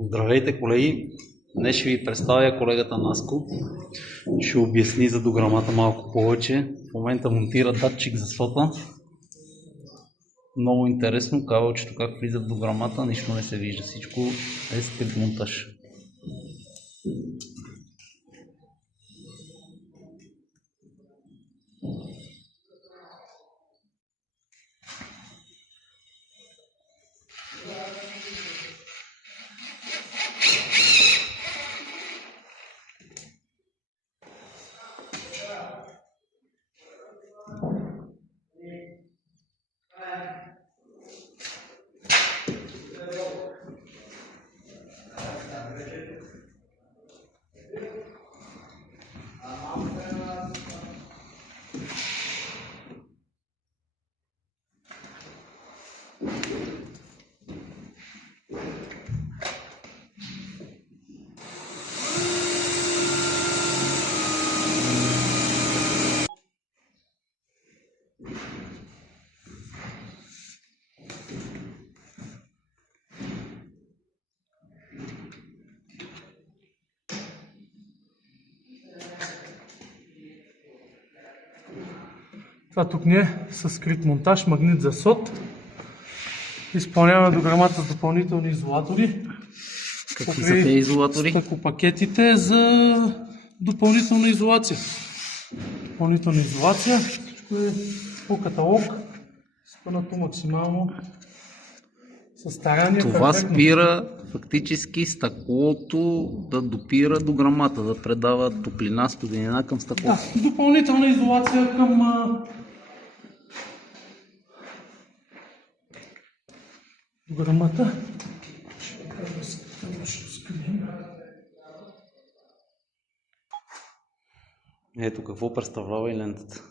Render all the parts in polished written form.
Здравейте, колеги! Днес ще ви представя колегата Наско. Ще обясни за дограмата малко повече. В момента монтира датчик за сота. Много интересно, кабелчето как влиза в дограмата, нищо не се вижда. Всичко е скрит монтаж. Това тук ни е със скрит монтаж, магнит за сот. Изпълняваме дограмата с допълнителни изолатори. Какви са тези изолатори? Стъклопакетите за допълнителна изолация. Допълнителна изолация. Всичко е по каталог. Спънато максимално със старание. Това спира фактически стъклото да допира дограмата, да предава топлина, студенина към стъклото. Да, допълнителна изолация към дограмата. Ето какво представлява и лентата.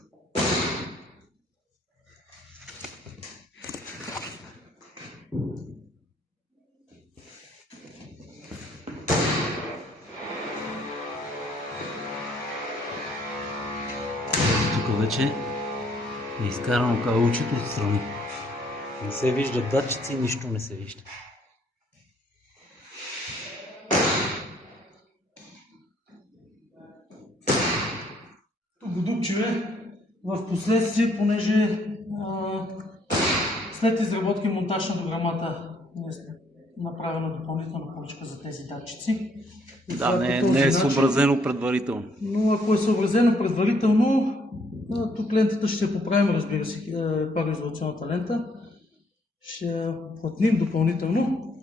Тук вече е изкарано кабелчето отстрани. Не се виждат датчици, нищо не се вижда. Тук го дупчиме в последствие, понеже след изработка и монтаж на дограмата е направена допълнителна поръчка за тези датчици. Да, не е съобразено предварително. Но ако е съобразено предварително, тук лентата ще поправим, разбира се, пароизолационната лента. Ще плътним допълнително.